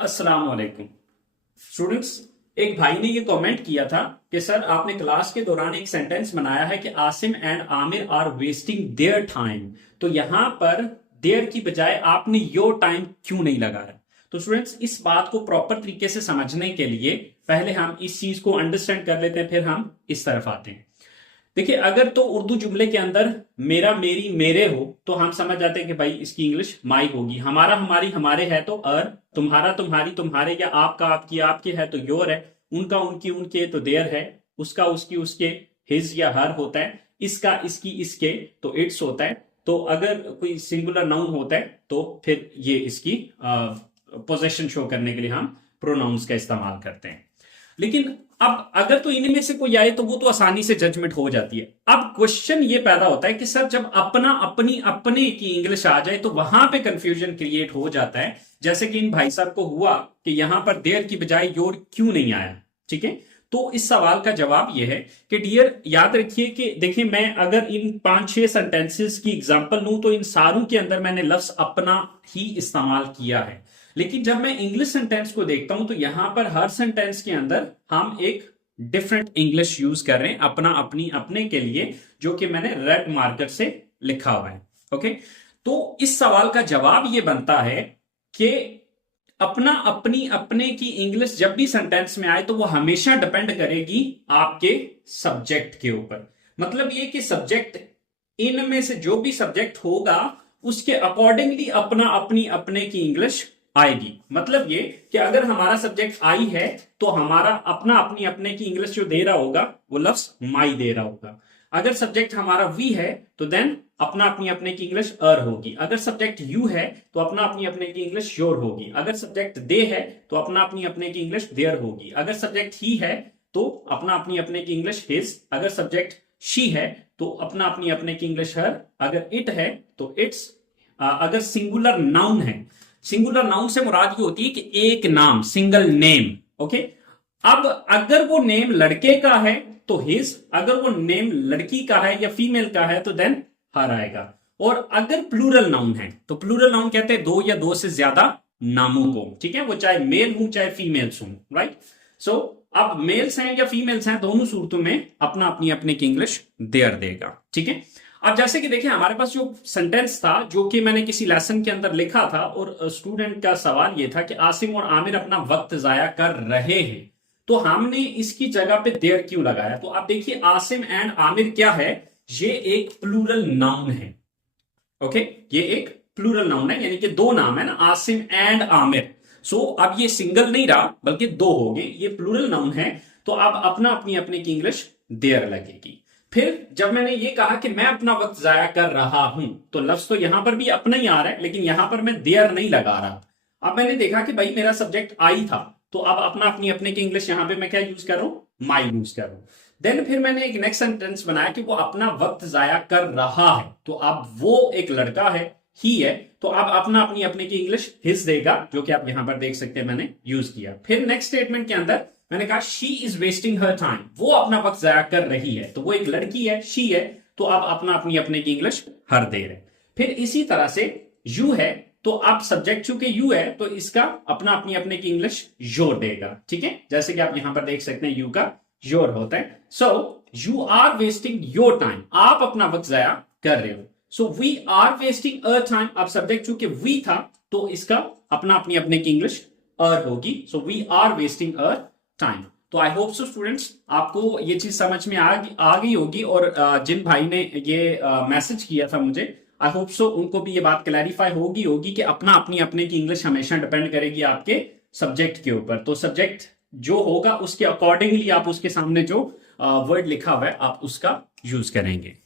अस्सलाम वालेकुम स्टूडेंट्स। एक भाई ने ये कमेंट किया था कि सर आपने क्लास के दौरान एक सेंटेंस बनाया है कि Asim and Aamir are wasting their time. तो यहां पर देयर की बजाय आपने योर टाइम क्यों नहीं लगाया? तो स्टूडेंट्स, इस बात को प्रॉपर तरीके से समझने के लिए पहले हम इस चीज को अंडरस्टैंड कर लेते हैं, फिर हम इस तरफ आते हैं। देखिए, अगर तो उर्दू जुमले के अंदर मेरा मेरी मेरे हो तो हम समझ जाते हैं कि भाई इसकी इंग्लिश माई होगी। हमारा हमारी हमारे है तो अर, तुम्हारा तुम्हारी तुम्हारे, या आपका आपकी आपके है तो योर है, उनका उनकी उनके तो देयर है, उसका उसकी उसके हिज या हर होता है, इसका इसकी इसके तो इट्स होता है। तो अगर कोई सिंगुलर नाउन होता है तो फिर ये इसकी पोजेशन शो करने के लिए हम प्रोनाउंस का इस्तेमाल करते हैं। लेकिन अब अगर तो इनमें से कोई आए तो वो तो आसानी से जजमेंट हो जाती है। अब क्वेश्चन ये पैदा होता है कि सर जब अपना अपनी अपने की इंग्लिश आ जाए तो वहां पे कंफ्यूजन क्रिएट हो जाता है, जैसे कि इन भाई साहब को हुआ कि यहां पर देयर की बजाय योर क्यों नहीं आया। ठीक है, तो इस सवाल का जवाब यह है कि डियर याद रखिए कि देखिए, मैं अगर इन 5-6 सेंटेंसेस की एग्जांपल लूं तो इन सारों के अंदर मैंने लफ्ज अपना ही इस्तेमाल किया है। लेकिन जब मैं इंग्लिश सेंटेंस को देखता हूं तो यहां पर हर सेंटेंस के अंदर हम एक डिफरेंट इंग्लिश यूज कर रहे हैं अपना अपनी अपने के लिए, जो कि मैंने रेड मार्कर से लिखा हुआ है। ओके, तो इस सवाल का जवाब यह बनता है कि अपना अपनी अपने की इंग्लिश जब भी सेंटेंस में आए तो वो हमेशा डिपेंड करेगी आपके सब्जेक्ट के ऊपर। मतलब ये कि सब्जेक्ट, इनमें से जो भी सब्जेक्ट होगा उसके अकॉर्डिंगली अपना अपनी अपने की इंग्लिश आएगी। मतलब ये कि अगर हमारा सब्जेक्ट आई है तो हमारा अपना अपनी अपने की इंग्लिश जो दे रहा होगा वो लफ्ज माई दे रहा होगा। अगर सब्जेक्ट हमारा वी है तो देन अपना अपनी अपने की इंग्लिश अर होगी। अगर सब्जेक्ट यू है तो अपना अपनी अपने की इंग्लिश योर होगी। अगर सब्जेक्ट दे है तो अपना अपनी अपने की इंग्लिश देयर होगी। अगर सब्जेक्ट ही है तो अपना अपनी अपने की इंग्लिश हिज। अगर सब्जेक्ट शी है तो अपना अपनी अपने की इंग्लिश हर। अगर इट है तो इट्स। अगर सिंगुलर नाउन है, सिंगुलर नाउन से मुराद ये होती है कि एक नाम, सिंगल नेम। ओके, अब अगर वो नेम लड़के का है तो हिज, अगर वो नेम लड़की का है या फीमेल का है तो देन हर आएगा। और अगर प्लूरल नाउन है तो प्लूरल नाउन कहते हैं दो या दो से ज्यादा नामों को। ठीक है, वो चाहे मेल हूं चाहे फीमेल्स हूं। राइट, सो अब मेल्स हैं या फीमेल्स हैं, दोनों सूरतों में अपना अपनी अपने की इंग्लिश देयर देगा। ठीक है, अब जैसे कि देखिए हमारे पास जो सेंटेंस था जो कि मैंने किसी लेसन के अंदर लिखा था और स्टूडेंट का सवाल ये था कि आसिम और आमिर अपना वक्त जाया कर रहे हैं, तो हमने इसकी जगह पे देयर क्यों लगाया? तो आप देखिए, आसिम एंड आमिर क्या है, ये एक प्लूरल नाउन है। ओके, ये एक प्लूरल नाउन है, यानी कि दो नाम है ना, आसिम एंड आमिर। सो अब ये सिंगल नहीं रहा बल्कि दो हो गए, ये प्लूरल नाउन है। तो अब अपना अपनी अपने की इंग्लिश देयर लगेगी। फिर जब मैंने ये कहा कि मैं अपना वक्त जाया कर रहा हूं तो लफ्ज तो यहां पर भी अपना ही आ रहा है, लेकिन यहां पर मैं देयर नहीं लगा रहा। अब मैंने देखा कि भाई मेरा सब्जेक्ट आई था, तो अब अपना अपनी अपने की इंग्लिश यहां पे मैं क्या यूज कर रहा हूं, माई यूज कर रहा हूं। देन फिर मैंने एक नेक्स्ट सेंटेंस बनाया कि वो अपना वक्त जाया कर रहा है, तो अब वो एक लड़का है, ही है, तो अब अपना अपनी अपने की इंग्लिश हिज देगा, जो कि आप यहां पर देख सकते हैं मैंने यूज किया। फिर नेक्स्ट स्टेटमेंट के अंदर मैंने कहा she is wasting her time, वो अपना वक्त जाया कर रही है, तो वो एक लड़की है, शी है, तो अब अपना अपनी अपने की इंग्लिश हर दे रहे। फिर इसी तरह से यू है, तो अब सब्जेक्ट चूंकि यू है तो इसका अपना अपनी अपने की इंग्लिश योर देगा। ठीक है, जैसे कि आप यहां पर देख सकते हैं यू का योर होता है। So you are wasting your time, आप अपना वक्त जाया कर रहे हो। So we are wasting a time, अब सब्जेक्ट चूंकि वी था तो इसका अपना अपनी अपने की इंग्लिश अर होगी। So we are wasting a time. तो आई होप सो स्टूडेंट्स आपको ये चीज समझ में आ गई होगी, और जिन भाई ने ये मैसेज किया था मुझे, आई होप सो उनको भी ये बात क्लैरिफाई होगी कि अपना अपनी अपने की इंग्लिश हमेशा डिपेंड करेगी आपके सब्जेक्ट के ऊपर। तो सब्जेक्ट जो होगा उसके अकॉर्डिंगली आप उसके सामने जो वर्ड लिखा हुआ है आप उसका यूज करेंगे।